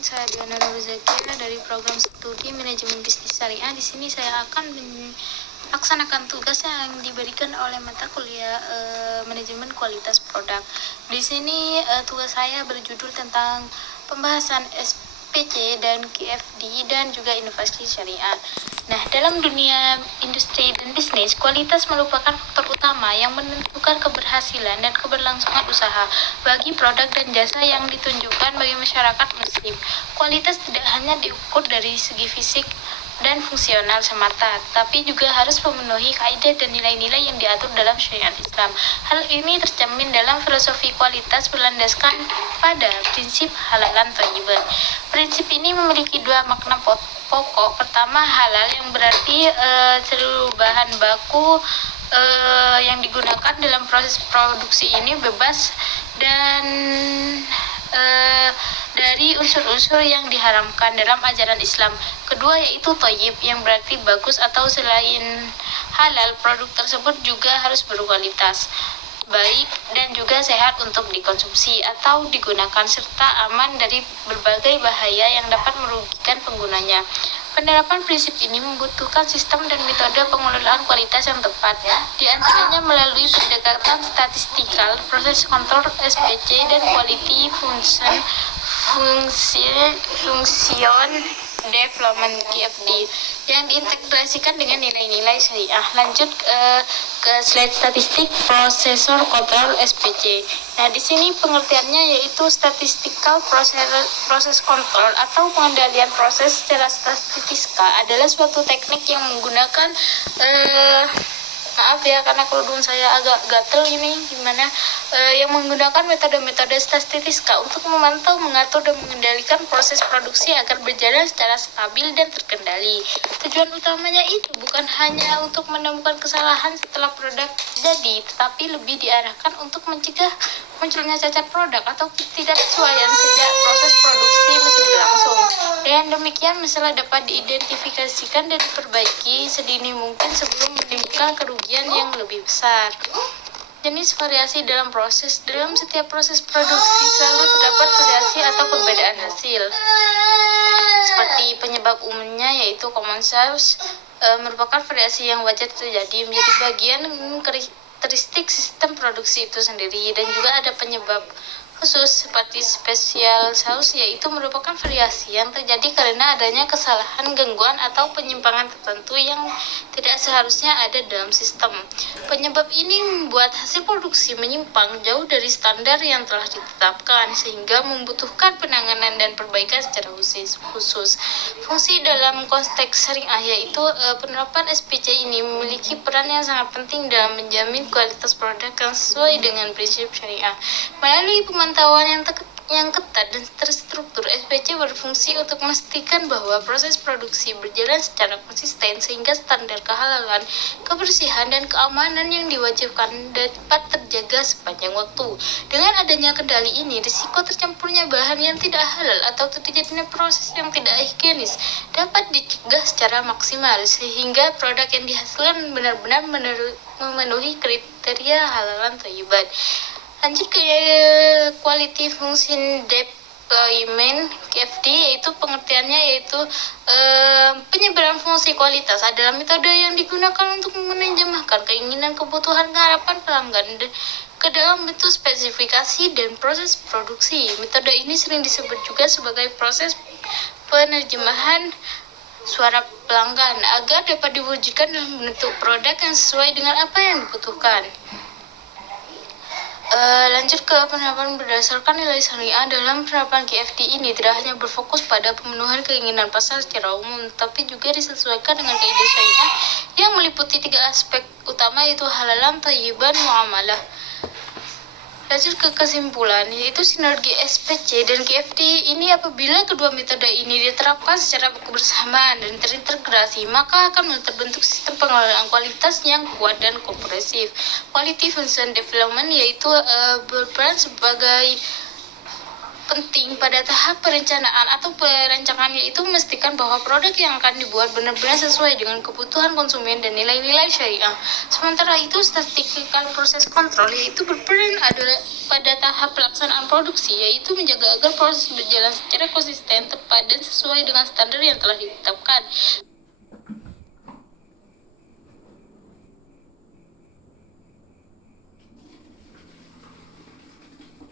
saya Diana Nurzakia dari program studi manajemen bisnis syariah. Di sini saya akan melaksanakan tugas yang diberikan oleh mata kuliah manajemen kualitas produk. Di sini tugas saya berjudul tentang pembahasan SPC dan KFD dan juga inovasi syariah. Nah, dalam dunia industri dan bisnis, kualitas merupakan faktor utama yang menentukan keberhasilan dan keberlangsungan usaha bagi produk dan jasa yang ditunjukkan bagi masyarakat muslim. Kualitas tidak hanya diukur dari segi fisik dan fungsional semata, tapi juga harus memenuhi kaidah dan nilai-nilai yang diatur dalam syariat Islam. Hal ini tercermin dalam filosofi kualitas berlandaskan pada prinsip halalan thayyiban. Prinsip ini memiliki dua makna pokok. Pertama, halal yang berarti seluruh bahan baku yang digunakan dalam proses produksi ini bebas dan dari unsur-unsur yang diharamkan dalam ajaran Islam. Kedua yaitu thayyib yang berarti bagus atau selain halal, produk tersebut juga harus berkualitas baik dan juga sehat untuk dikonsumsi atau digunakan serta aman dari berbagai bahaya yang dapat merugikan penggunanya. Penerapan prinsip ini membutuhkan sistem dan metode pengelolaan kualitas yang tepat, di antaranya melalui pendekatan statistikal, proses kontrol SPC, dan quality function development KFD yang diintegrasikan dengan nilai-nilai syariah. Lanjut ke slide statistik prosesor kontrol SPC. Nah, di sini pengertiannya yaitu statistical proses kontrol atau pengendalian proses secara statistika adalah suatu teknik yang menggunakan maaf ya karena kerudung saya agak gatel ini gimana yang menggunakan metode-metode statistika untuk memantau, mengatur, dan mengendalikan proses produksi agar berjalan secara stabil dan terkendali. Tujuan utamanya itu bukan hanya untuk menemukan kesalahan setelah produk jadi, tetapi lebih diarahkan untuk mencegah munculnya cacat produk atau ketidaksesuaian sejak proses produksi masih berlangsung. Dengan demikian, masalah dapat diidentifikasikan dan diperbaiki sedini mungkin sebelum menimbulkan kerugian yang lebih besar. Jenis variasi dalam proses. Dalam setiap proses produksi selalu terdapat variasi atau perbedaan hasil. Seperti penyebab umumnya yaitu common source merupakan variasi yang wajar terjadi menjadi bagian karakteristik sistem produksi itu sendiri, dan juga ada penyebab khusus seperti special source yaitu merupakan variasi yang terjadi karena adanya kesalahan, gangguan, atau penyimpangan tertentu yang tidak seharusnya ada dalam sistem. Penyebab ini membuat hasil produksi menyimpang jauh dari standar yang telah ditetapkan sehingga membutuhkan penanganan dan perbaikan secara khusus. Fungsi dalam konteks syariah yaitu penerapan SPC ini memiliki peran yang sangat penting dalam menjamin kualitas produk yang sesuai dengan prinsip syariah. Melalui pemantauan yang ketat dan terstruktur, SPC berfungsi untuk memastikan bahwa proses produksi berjalan secara konsisten sehingga standar kehalalan, kebersihan, dan keamanan yang diwajibkan dapat terjaga sepanjang waktu. Dengan adanya kendali ini, risiko tercampurnya bahan yang tidak halal atau terjadinya proses yang tidak higienis dapat dicegah secara maksimal sehingga produk yang dihasilkan benar-benar memenuhi kriteria halalan thayyiban. Lanjut ke quality function deployment KFD, yaitu pengertiannya yaitu penyebaran fungsi kualitas adalah metode yang digunakan untuk menerjemahkan keinginan, kebutuhan, harapan pelanggan ke dalam bentuk spesifikasi dan proses produksi. Metode ini sering disebut juga sebagai proses penerjemahan suara pelanggan agar dapat diwujudkan dalam bentuk produk yang sesuai dengan apa yang dibutuhkan. Lanjut ke penerapan berdasarkan nilai syariah. Dalam penerapan KFD ini tidak hanya berfokus pada pemenuhan keinginan pasar secara umum, tapi juga disesuaikan dengan kaidah syariah yang meliputi 3 aspek utama yaitu halalan, thayyiban, muamalah. Lanjut ke kesimpulan, yaitu sinergi SPC dan KFD ini apabila kedua metode ini diterapkan secara bersamaan dan terintegrasi, maka akan terbentuk sistem pengelolaan kualitas yang kuat dan komprehensif. Quality Function Development yaitu berperan sebagai penting pada tahap perencanaan atau perancangannya itu memastikan bahwa produk yang akan dibuat benar-benar sesuai dengan kebutuhan konsumen dan nilai-nilai syariah. Sementara itu, statistical proses kontrol yaitu berperan adalah pada tahap pelaksanaan produksi, yaitu menjaga agar proses berjalan secara konsisten, tepat, dan sesuai dengan standar yang telah ditetapkan.